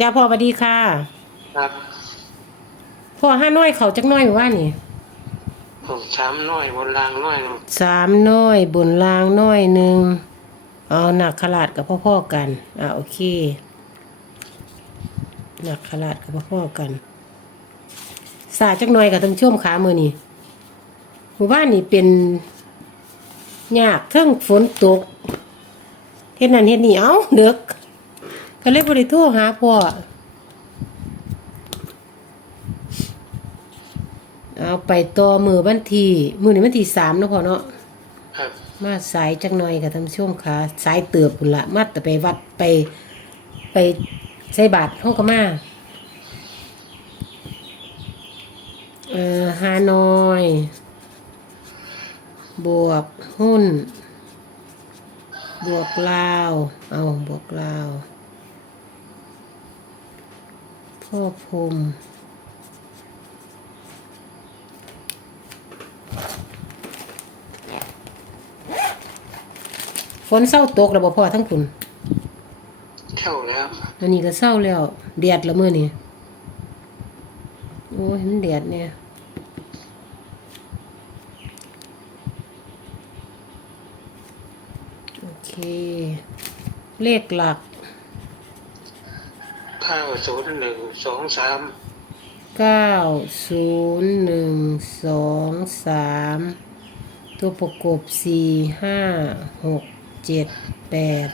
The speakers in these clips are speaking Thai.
จ้าพ่อสวัสดีค่ะ ครับพ่อห้าน้อยเขาจักน้อยว่านี่ผมสามน้อยบนรางน้อยหนึ่งสามน้อยบนรางน้อยหนึ่งเอาหนักขลาดกับพ่อๆกัน อ่าโอเคหนักขลาดกับพ่อๆกันสาจักหน่อยกับทั้งช่วมขามือนี่หมู่บ้านนี่เป็นยากเทั้งฝนตกเฮ็ดนั่นเฮ็ดนี่เอ้าเด็ก ก็เลยบ่ได้โทรหาพ่อเอาไปต่อมือวันที่มือนี่วันที่สามเนาะพ่อเนาะครับมาสายจักหน่อยกับท่านผู้ชมค่ะสายเตือบพุ่นละมาแต่ไปวัดไปไปใส่บาตรห้องก็มาเอ่อฮานอย บวกหุ้น บวกลาว เอาบวกลาว พ่อพรหมฝนเศร้าตกแล้วบ่พ่อทั้งคุณเท่าแล้ว อันนี้ก็เศร้าแล้วแดดละมื้อนี่โอ้ยมันแดดเนี่ยโอเค เลขหลัก ข้าศูนย์หนึ่งสองสามเก้าศูนย์หนึ่งสองสามตัวประกบสี่ห้าหกเจ็ดแปด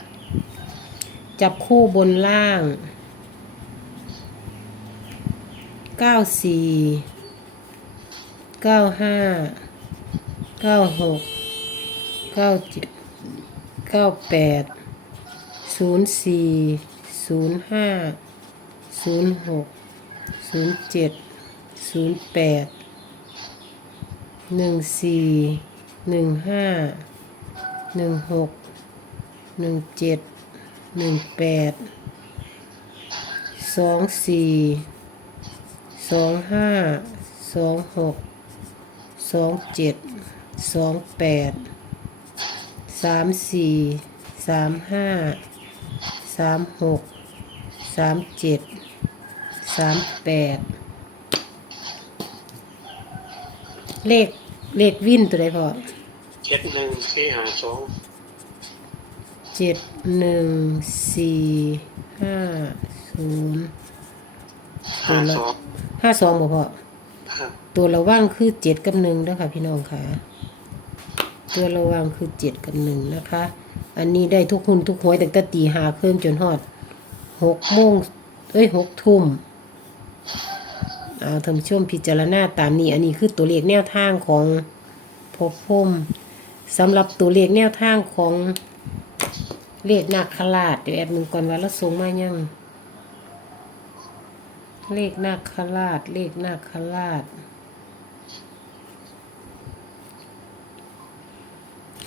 จับคู่บนล่างเก้าสี่เก้าห้าเก้าหกเก้าเจ็ดเก้าแปดศูนย์สี่ศูนย์ห้า ศูนย์หกศูนย์เจ็ดศูนย์แปดหนึ่งสี่หนึ่งห้าหนึ่งหกหนึ่งเจ็ดหนึ่งแปดสองสี่สองห้าสองหกสองเจ็ดสองแปดสามสี่สามห้าสามหกสามเจ็ด สามแปดเลขเลขวินตัวใดพอเจ็ดหนึ่งสี่ห้าสองเจ็ดหนึ่งสี่ห้าศูนย์ห้าสองห้าสองบ่พอครับตัวระว่างคือเจ็ดกับหนึ่งนะคะพี่น้องค่ะ ตัวระว่างคือเจ็ดกับหนึ่งนะคะ อันนี้ได้ทุกหุ่นทุกหวยตั้งแต่ตีหาเครื่องจนฮอดหกโมงเอ้ยหกทุ่ม เอาท่านผู้ชมพิจารณาตามนี้อันนี้คือตัวเลขแนวทางของพบพมสำหรับตัวเลขแนวทางของเลขนาคราชเดี๋ยวแอดมึงก่อนว่าเราส่งมายัง เลขนาคราช เลขนาคราช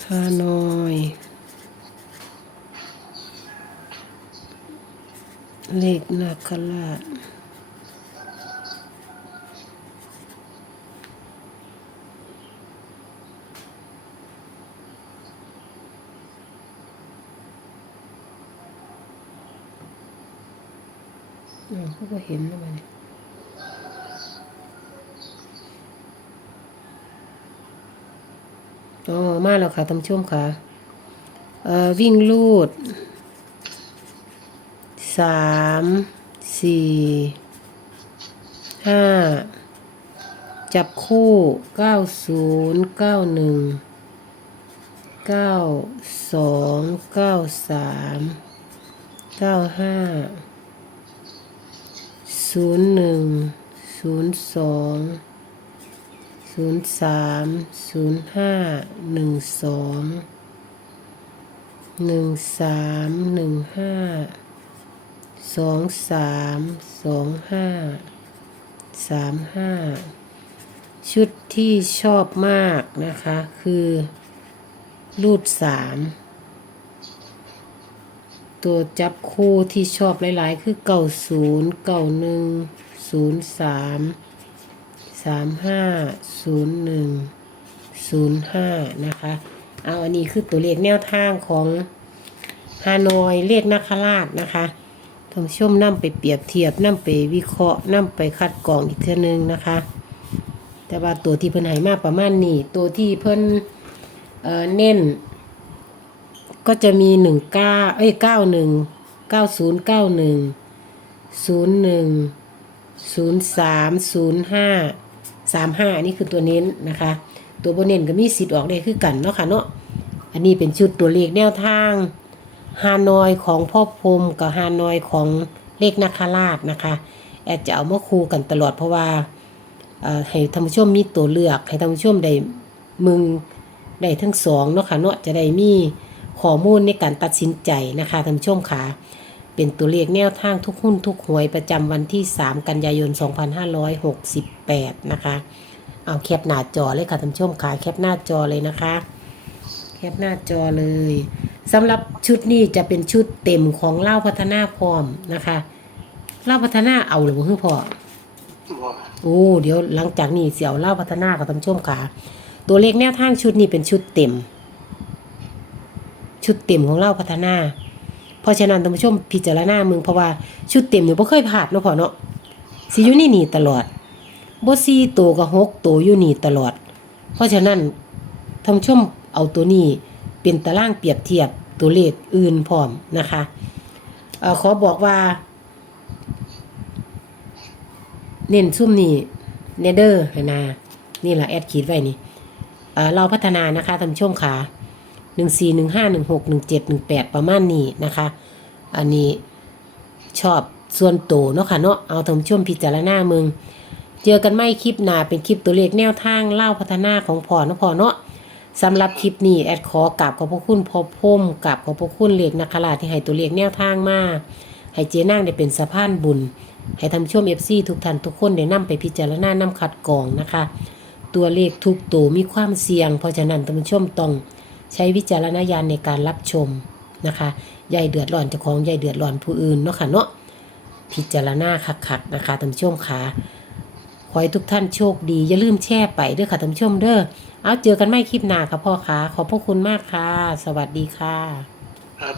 ฮานอยเลขนาคราช อืมเขาก็เห็นแล้วมันยอ๋อมาแล้วค่ะท่านชมค่ะ เอ่อ วิ่งลูดสามสี่ห้าจับคู่เก้าศูนย์เก้าหนึ่งเก้าสองเก้าสามเก้าห้า ศูนย์หนึ่งศูนย์สองศูนย์สามศูนย์ห้าหนึ่งสองหนึ่งสามหนึ่งห้าสองสามสองห้าสามห้าชุดที่ชอบมากนะคะ คือรูดสาม ตัวจับคู่ที่ชอบหลายๆ คือเก่าศูนย์เก่าหนึ่งศูนย์สามสามห้าศูนย์หนึ่งศูนย์ห้านะคะ เอาอันนี้คือตัวเลขแนวทางของฮานอยเลขนาคราชนะคะท่านผู้ชมนํไปเปรียบเทียบนํไปวิเคราะห์นํไปคัดกรองอีกเทื่อนึงนะคะ แต่ว่าตัวที่เพิ่นให้มากประมาณนี้ ตัวที่เพิ่นเออเน้น ก็จะมีหนึ่งเก้าเอ้ยเก้าหนึ่งเก้าศูนย์เก้าหนึ่งศูนย์หนึ่งศูนย์สามศูนย์ห้าสามห้านี่คือตัวเน้นนะคะ ตัวโบเน้นก็มีสิทธิ์ออกได้คือกันเนาะค่ะเนาะอันนี้เป็นชุดตัวเลขแนวทางฮานอยของพ่อพรมกับฮานอยของเลขนาคราชนะคะแอดจะเอามาคูกันตลอดเพราะว่าให้ท่านผู้ชมมีตัวเลือก ให้ท่านผู้ชมได้มึงได้ทั้งสองเนาะค่ะเนาะจะได้มี ข้อมูลในการตัดสินใจนะคะท่านผู้ชมค่ะเป็นตัวเลขแนวทางทุกหุ้นทุกหวยประจำวันที่ 3 กันยายน 2568 นะคะ เอาแคปหน้าจอเลยค่ะท่านผู้ชมค่ะแคปหน้าจอเลยนะคะแคปหน้าจอเลยสำหรับชุดนี้จะเป็นชุดเต็มของเล่าพัฒนาพร้อมนะคะเล่าพัฒนาเอาหรือเปล่าพ่อบ่โอ้เดี๋ยวหลังจากนี้เสียวเล่าพัฒนากับท่านผู้ชมค่ะ ตัวเลขแนวทางชุดนี้เป็นชุดเต็ม ชุดเต็มของเล่าพัฒนา เพราะฉะนั้นท่านผู้ชมพิจารณามึงเพราะว่าชุดเต็มเนี่ยบ่เคยผ่านเนาะพ่อเนาะสิอยู่นี่นี่ตลอดบ่ซีโตกับหกโตอยู่นี่ตลอด เพราะฉะนั้นท่านผู้ชมเอาตัวนี้เป็นตารางเปรียบเทียบตัวเลขอื่นพร้อมนะคะเอ่อขอบอกว่า เน้นซุ่มนี่เนเดอร์นานี่แหละแอดขีดไว้นี่เอ่อเราพัฒนานะคะท่านผู้ชมขา หนึ่งสี่หนึ่งห้าหนึ่งหกหนึ่งเจ็ดหนึ่งแปดประมาณนี้นะคะ อันนี้ชอบส่วนโตเนาะค่ะเนาะเอาท่านผู้ชมพิจารณามึงเจอกันไม่คลิปหนาเป็นคลิปตัวเลขแนวทางเล่าพัฒนาของพ่อเนาะพ่อเนาะสำหรับคลิปนี้แอดขอกราบขอบพระคุณพ่อพมกับขอบพระคุณเลขนักขลาที่ให้ตัวเลขแนวทางมาให้เจนั่งได้เป็นสะพานบุญ ให้ท่านผู้ชมเอฟซีทุกท่านทุกคนได้นำไปพิจารณานำคัดกรองนะคะ ตัวเลขทุกตัวมีความเสี่ยง เพราะฉะนั้นท่านผู้ชมต้อง ใช้วิจารณญาณในการรับชมนะคะยายเดือดร้อนเจ้าของยายเดือดร้อนผู้อื่นเนาะค่ะเนาะพิจารณาคักๆนะคะท่านผู้ชมค่ะขอให้ทุกท่านโชคดี อย่าลืมแช่ไปด้วยค่ะท่านผู้ชมเด้อเอาเจอกันไม่คลิปหน้าค่ะพ่อค่ะขอบพระคุณมากค่ะ สวัสดีค่ะ ครับ